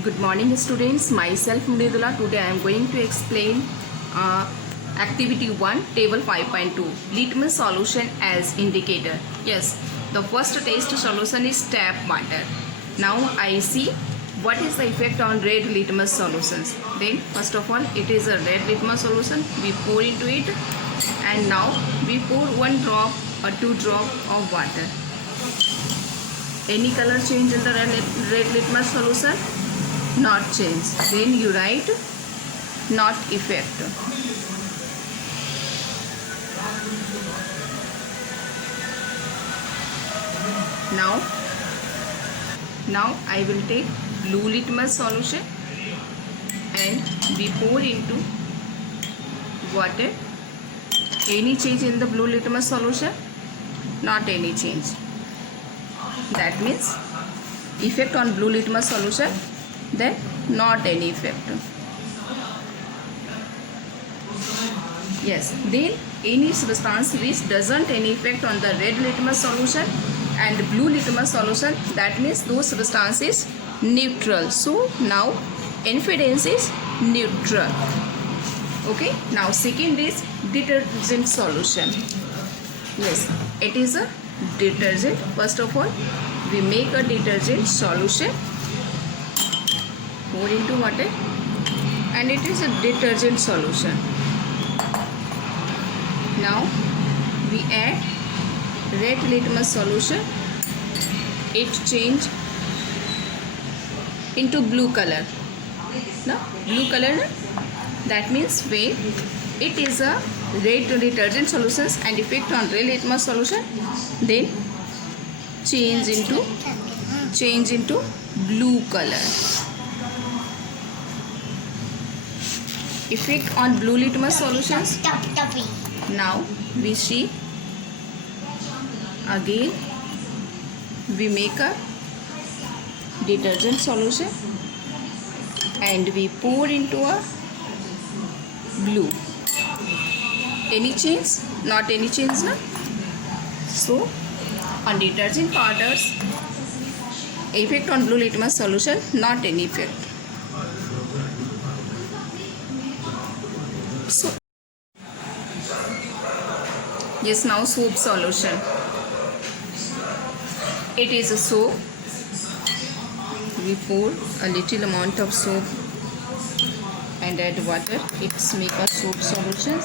Good morning students, myself Mridula. Today I am going to explain activity 1 table 5.2 litmus solution as indicator. Yes, the first test solution is tap water. Now I see what is the effect on red litmus solutions. Then first of all it is a red litmus solution, we pour into it and now we pour 1 drop or 2 drop of water. Any color change in the red litmus solution? Not change. Then you write not effect. Now I will take blue litmus solution and we pour into water. Any change in the blue litmus solution? Not any change. That means effect on blue litmus solution, then not any effect. Yes, then any substance which doesn't any effect on the red litmus solution and blue litmus solution, that means those substances neutral. So now impedance is neutral. Okay, now second is detergent solution. Yes, it is a detergent. First of all we make a detergent solution, pour into water and it is a detergent solution. Now we add red litmus solution, it change into blue color. Now blue color, that means when it is a red detergent solutions and effect on red litmus solution, then change into blue color. Effect on blue litmus solutions. Now we see again we make a detergent solution and we pour into a blue. Any change? Not any change, na? So on detergent powders, effect on blue litmus solution, not any effect. So yes, now soap solution. It is a soap. We pour a little amount of soap and add water. It's make a soap solution.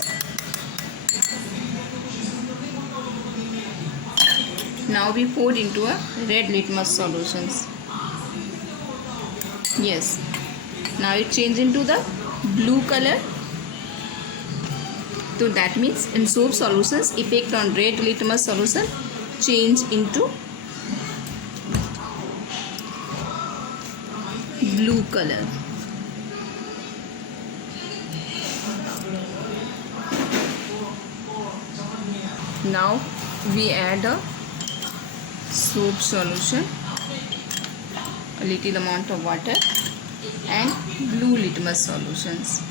Now we pour into a red litmus solutions. Yes, now it change into the blue color. So that means in soap solutions, effect on red litmus solution change into blue color. Now we add a soap solution, a little amount of water and blue litmus solutions.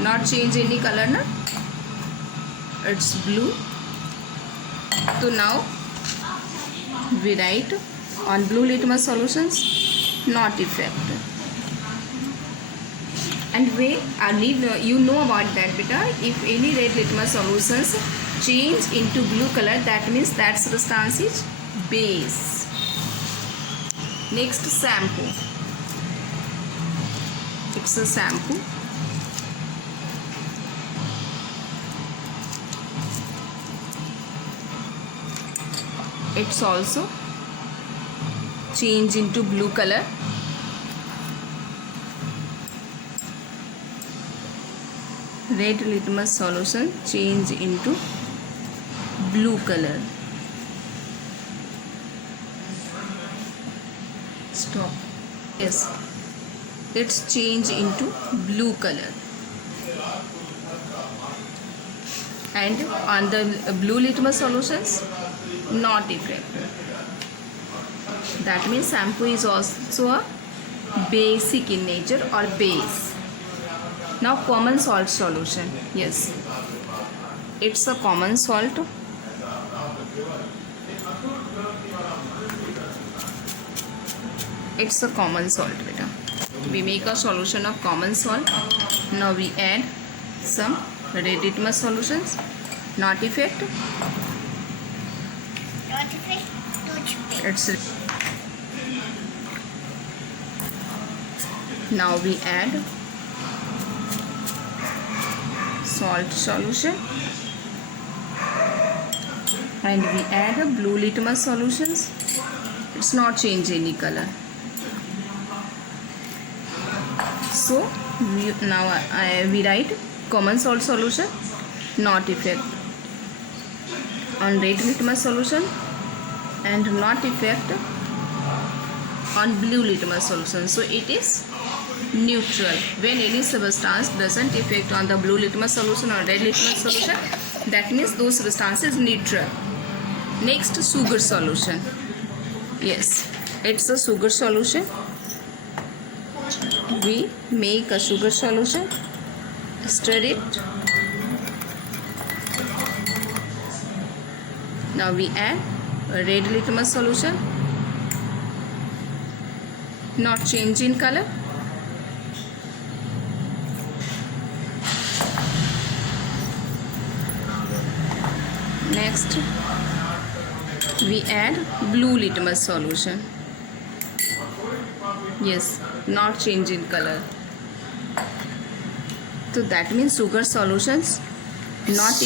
Not change any color, na? It's blue. So now we write on blue litmus solutions, not effect. And we need you know about that, beta. If any red litmus solutions change into blue color, that means that substance is base. Next, shampoo. It's a shampoo. It's also change into blue color. Red litmus solution change into blue color. Stop. Yes, it's change into blue color. And on the blue litmus solutions, not effect. That means shampoo is also a basic in nature or base. Now common salt solution. Yes, it's a common salt. It's a common salt beta. We make a solution of common salt. Now we add some red litmus solutions. Not effect. Not effect. It's now we add salt solution and we add a blue litmus solutions. It's not change any color. So we write common salt solution, not effect on red litmus solution and not effect on blue litmus solution. So it is neutral. When any substance doesn't affect on the blue litmus solution or red litmus solution, that means those substance is neutral. Next, sugar solution. Yes, it's a sugar solution. We make a sugar solution, stir it. Now we add a red litmus solution, not change in color. Next, we add blue litmus solution. Yes, not change in color. So that means sugar solutions not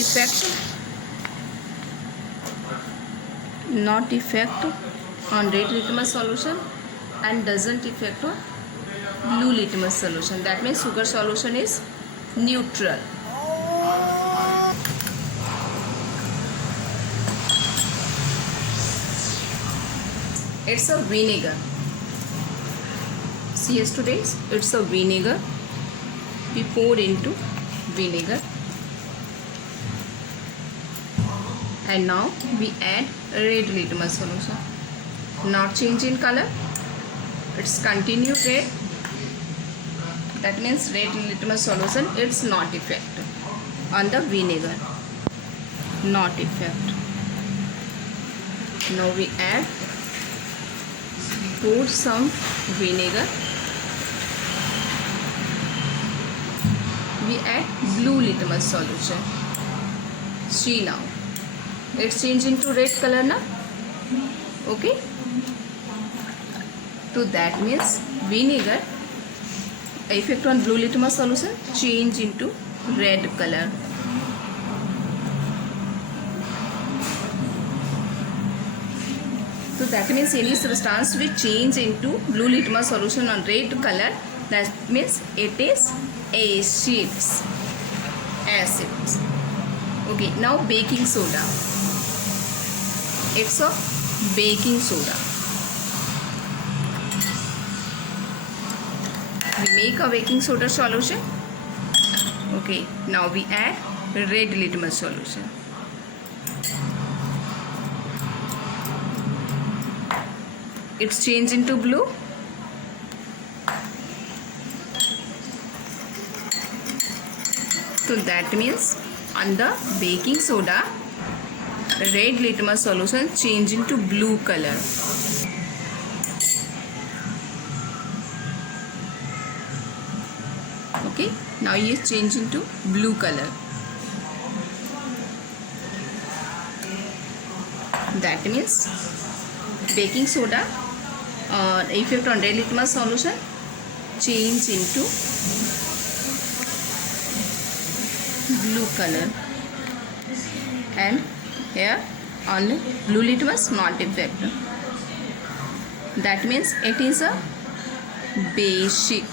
effect on red litmus solution and doesn't affect on blue litmus solution. That means sugar solution is neutral. It's a vinegar. See, students, it's a vinegar. We pour into vinegar. And now we add red litmus solution. Not change in color. It's continue red. That means red litmus solution, it's not effect on the vinegar. Not effect. Now we pour some vinegar. We add blue litmus solution. See now, it's changed into red color now. Okay. So that means vinegar effect on blue litmus solution change into red color. So that means any substance will change into blue litmus solution on red color. That means it is acids. Acids. Okay, now baking soda. It's a baking soda. We make a baking soda solution. Okay, now we add red litmus solution. It's changed into blue. So that means on the baking soda, red litmus solution change into blue color. Okay, now it is changed into blue color. That means baking soda effect on red litmus solution change into blue color, and here on blue litmus not effect. That means it is a basic.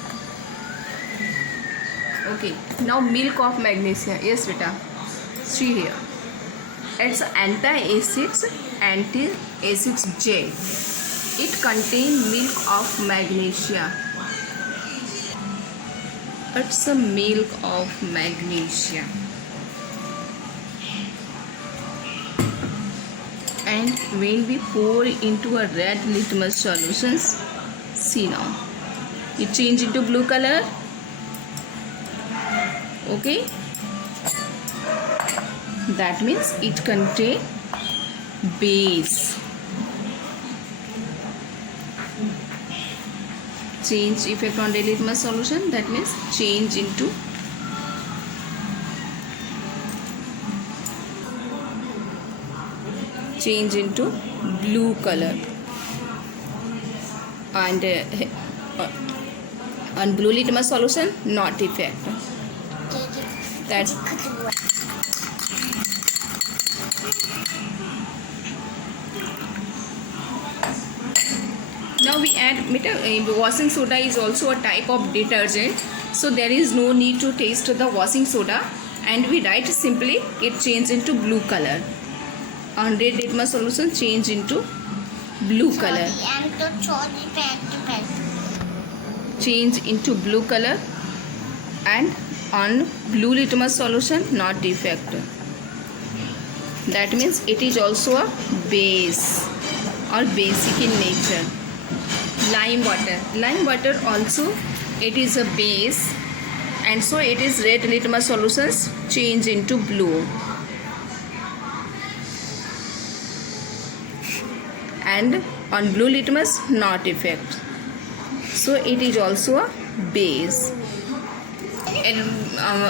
Okay, now milk of magnesia. Yes beta, see here, it's anti-acids gel. It contains milk of magnesia. It's a milk of magnesia. And when we pour into a red litmus solutions, see now, it change into blue color. Okay, that means it contains base. change effect on red litmus solution, that means change into blue color. And on blue litmus solution, not effect. That's now we add washing soda is also a type of detergent, so there is no need to taste the washing soda, and we write simply it change into blue color. On red litmus solution, change into blue color. Change into blue color, and on blue litmus solution, not defect. That means it is also a base or basic in nature. Lime water also it is a base, and so it is red litmus solutions change into blue. And on blue litmus, not effect, so it is also a base. And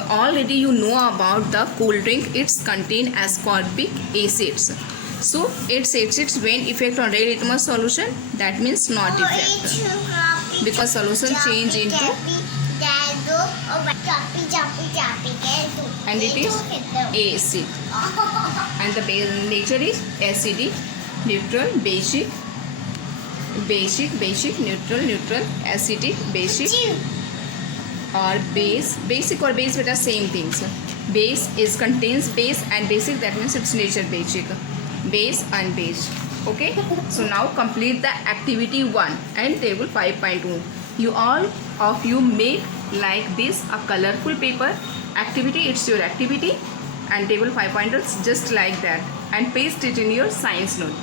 already you know about the cool drink, it's contain ascorbic acids, so its acids when effect on red litmus solution, that means not effect, because solution change into, and it is acid, and the nature is acidic, neutral, basic, neutral, acidic, basic, or base. Basic or base with the same things. Base is contains base, and basic, that means it's nature basic. Base and base. Okay, so now complete the activity 1 and table 5.2. You all of you make like this a colorful paper. Activity, it's your activity, and table 5.2 just like that, and paste it in your science note.